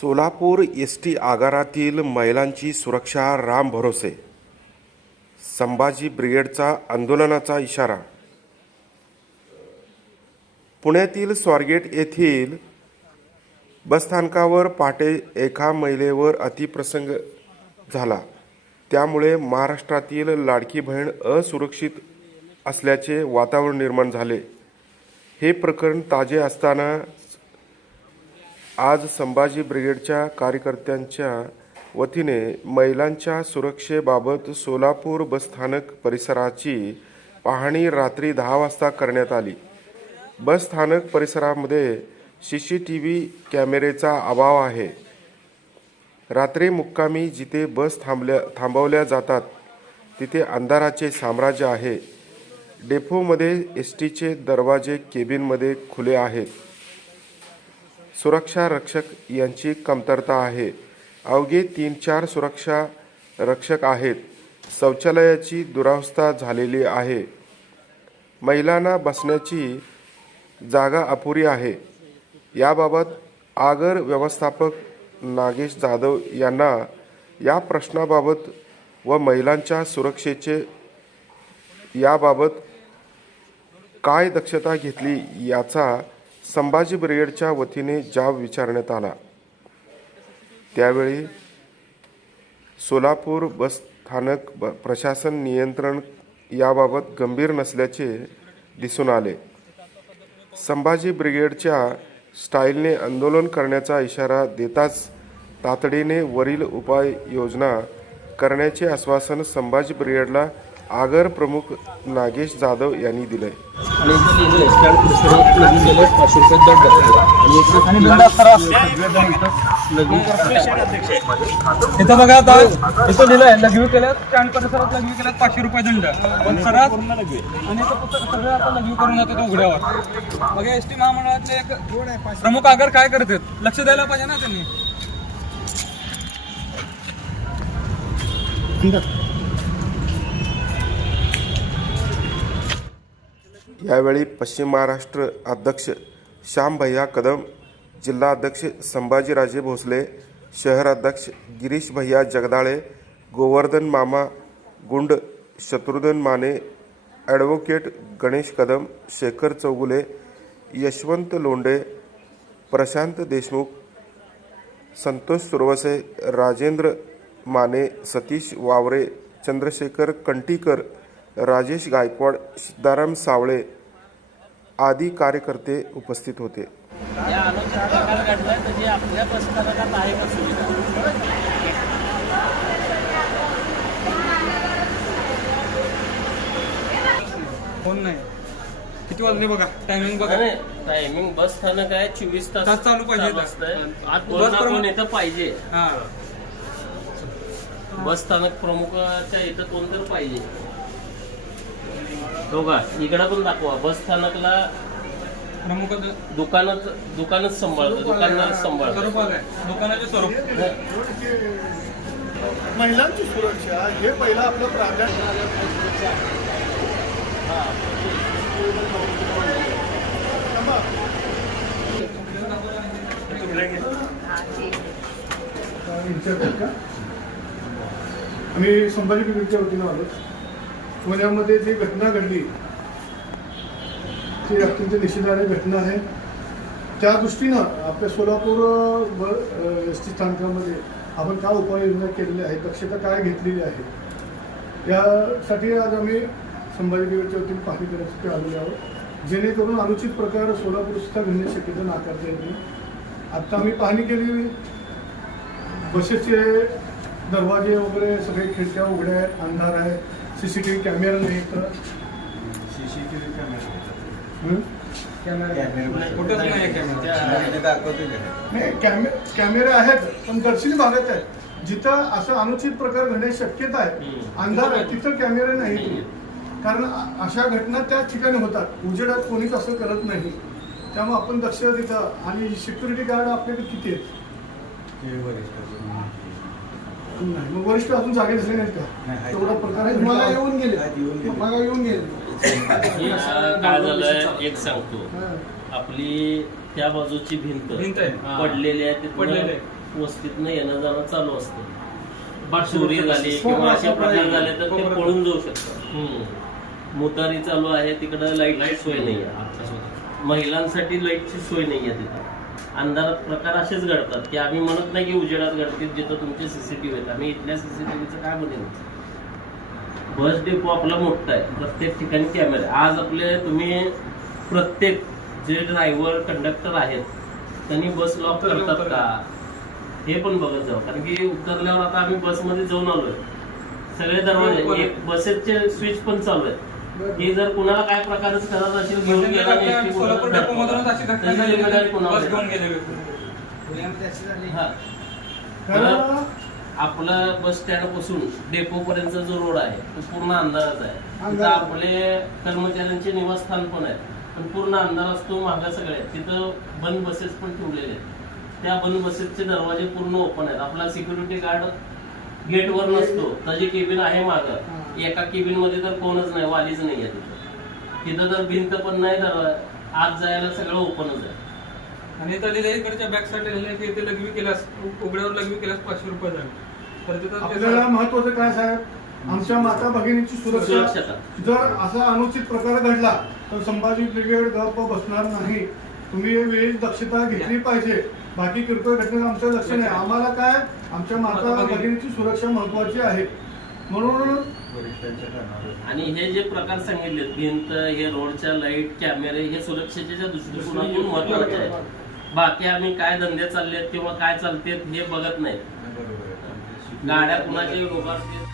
Solapur S T आगारातील महिलांची सुरक्षा राम भरोसे. संभाजी ब्रिगेडचा आंदोलनाचा इशारा. पुण्यातील स्वारगेट येथील बसस्थानकावर पहाटे एका महिलेवर अतिप्रसंग झाला. त्यामुळे महाराष्ट्रातील लाडकी बहीण असुरक्षित असल्याचे वातावरण निर्माण झाले. हे प्रकरण ताजे असताना आज संभाजी ब्रिगेडच्या कार्यकर्त्यांच्या वतीने महिलांच्या सुरक्षेबाबत सोलापूर बसस्थानक परिसराची पाहणी रात्री दहा वाजता करण्यात आली. बसस्थानक परिसरामध्ये सी सी टी व्ही कॅमेरेचा अभाव आहे. रात्री मुक्कामी जिथे बस थांबल्या थांबवल्या जातात तिथे अंधाराचे साम्राज्य आहे. डेपोमध्ये एस टीचे दरवाजे केबिनमध्ये खुले आहेत. सुरक्षा रक्षक यांची कमतरता आहे. अवघे तीन चार सुरक्षा रक्षक आहेत. शौचालयाची दुरावस्था झालेली आहे. महिलांना बसण्याची जागा अपुरी आहे. याबाबत आगर व्यवस्थापक नागेश जाधव यांना या प्रश्नाबाबत व महिलांच्या सुरक्षेचे याबाबत काय दक्षता घेतली याचा संभाजी ब्रिगेडच्या वतीने जाब विचारण्यात आला. त्यावेळी सोलापूर बस स्थानक ब प्रशासन नियंत्रण याबाबत गंभीर नसल्याचे दिसून आले. संभाजी ब्रिगेडच्या स्टाईलने आंदोलन करण्याचा इशारा देताच तातडीने वरील उपाययोजना करण्याचे आश्वासन संभाजी ब्रिगेडला आगर प्रमुख नागेश जाधव यांनी दिले आणि इथं बघा आता इथं लिहिलंय लघवी केल्यात स्टँड परिसरात लघवी केल्यात पाचशे रुपये दंड. पण सरात आणि सगळे आता लघवी करून जातात उघड्यावर. मग एस टी महामंडळातले एक प्रमुख आगर काय करतात? लक्ष द्यायला पाहिजे ना त्यांनी. यावेळी पश्चिम महाराष्ट्र अध्यक्ष श्याम भैया कदम जिल्हा अध्यक्ष संभाजीराजे भोसले शहर अध्यक्ष गिरीश भैया जगदाळे गोवर्धन मामा गुंड शत्रुधन माने ॲडव्होकेट गणेश कदम शेखर चौगुले यशवंत लोंडे प्रशांत देशमुख संतोष सुरवसे राजेंद्र माने सतीश वावरे चंद्रशेखर कंटीकर राजेश गायकवाड सिद्धाराम सावळे आदी कार्यकर्ते उपस्थित होते. या अनुचित प्रकार घडलाय तर जे आपल्या प्रस्थानकात आहे का सुविधा फोन नाही. किती वाजले बघा? टायमिंग बघा. टायमिंग बस स्थानक आहे चोवीस तास चालू पाहिजे कोण इथं पाहिजे. हा. बस स्थानक प्रमुखाच्या इथं कोण तर पाहिजे. हो का इकडं पण दाखवा. बस स्थानकला प्रमुख दुकानात दुकानच सांभाळतं. दुकानदार स्वरूप आलंय दुकानाचे स्वरूप. महिलांची सुरक्षा हे पहिलं आपलं प्राधान्य. विचारतात का? आम्ही संभाजी ब्रिगेडच्या वतीनं आलो पुण्यामध्ये जी घटना घडली ती अत्यंत निषेधार्ह घटना आहे. त्या दृष्टीनं आपल्या सोलापूर एस टी स्थानकामध्ये आपण काय उपाययोजना केलेल्या आहेत दक्षता काय घेतलेली आहे यासाठी आज आम्ही संभाजीनगरच्या वतीने पाहणी करण्यासाठी आलेलो आहोत. जेणेकरून अनुचित प्रकार सोलापूर सुद्धा घडण्याची शक्यता नाकारता येत नाही. आत्ता आम्ही पाहणी केली बसेसचे दरवाजे वगैरे सगळे खिडक्या उघड्या आहेत अंधार आहे. C C T V camera नाही तर हं? कुठेच नाही कॅमेरा. नाही कॅमे कॅमेरे आहेत पण दर्शनी भागात आहेत. जिथं असं अनुचित प्रकार घडण्याची शक्यता आहे अंधार आहे तिथं कॅमेरे नाही कारण अ- अशा घटना त्याच ठिकाणी होतात. उजेडात कोणीच असं करत नाही. त्यामुळे आपण दक्षता तिथं आणि सिक्युरिटी गार्ड आपल्याकडे किती आहेत. नाही. मग वरिष्ठ अजून जागे झाले नाहीत का? तेवढा प्रकार आहे. मला येऊन गेले. मला येऊन गेले. हे, काय झालंय? एक सांगतो. हां. आपली त्या बाजूची भिंत. पडलेली आहे पडलेली आहे. वस्तीतनं येणं जाणं चालू असतं. चोरी झाली किंवा असे प्रकार झाले तर ते पळून जाऊ शकतात. हम्म. मोटारी चालू आहे तिकडं लाइट सोय नाही. आहे महिलांसाठी लाईटची सोय नाही आहे तिथं. अंधारात प्रकार असेच घडतात की आम्ही म्हणत नाही की उजेडात घडतील जिथं तुमचे सीसीटीव्ही आहेत. आम्ही इथल्या सीसीटीव्हीचं काय बनेल बस डेपो आपला मोठा आहे. प्रत्येक ठिकाणी कॅमेरे आज आपले तुम्ही प्रत्येक जे ड्रायव्हर कंडक्टर आहेत त्यांनी बस लॉक करतात का? हे पण बघत जाऊ कारण की उतरल्यावर आता आम्ही बसमध्ये जाऊन आलोय. सगळे दरवाजे एक बसेसचे स्विच पण चालू आहे की जर कुणाला काय प्रकारच करत असेल घेऊन गेला सोलापूर अशी घटना त्याची जिम्मेदारी. कोणावर बस घेऊन हा. आपलं बस स्टँडपासून डेपो पर्यंतचा जो रोड आहे तो पूर्ण अंधाराचा आहे. तिथं. आपले कर्मचाऱ्यांचे निवासस्थान पण आहे. पण पूर्ण अंधार असतो मागा सगळे. तिथं बंद बसेस पण ठेवलेले आहेत. त्या बंद बसेसचे दरवाजे पूर्ण ओपन आहेत. आपला सिक्युरिटी गार्ड गेटवर नसतो. त्याची केबिन आहे मागं. एका केबिनमध्ये तर कोणच नाही वालीच नाही आहे तिथं. तिथं तर भिंत पण नाही तर आत जायला सगळं ओपनच आहे. आणि लिहिलं इकडच्या बॅक साईड लिहिलं की इथे लघवी केल्यास उघड्यावर लघवी केल्यास पाचशे रुपये तिथं ते आपल्याला महत्वाचं काय साहेब? आमच्या माता भगिनीची सुरक्षा. जर असा अनुचित प्रकार घडला तर संभाजी ब्रिगेड गप बसणार नाही. तुम्ही वेळेस दक्षता घेतली पाहिजे. बाकी किरकोळ घटनेत आमचं लक्ष नाही. आम्हाला काय? आमच्या माता भगिनीची सुरक्षा महत्वाची आहे. म्हणून आणि हे जे प्रकार सांगितले भिंत हे रोडच्या लाइट कॅमेरे हे सुरक्षेच्या दृष्टिकोनातून महत्त्वाचे आहे. बाकी आम्ही काय धंदे चाललेत किंवा काय चालतेत हे बघत नाही. गाड्या कुणाचे उभारते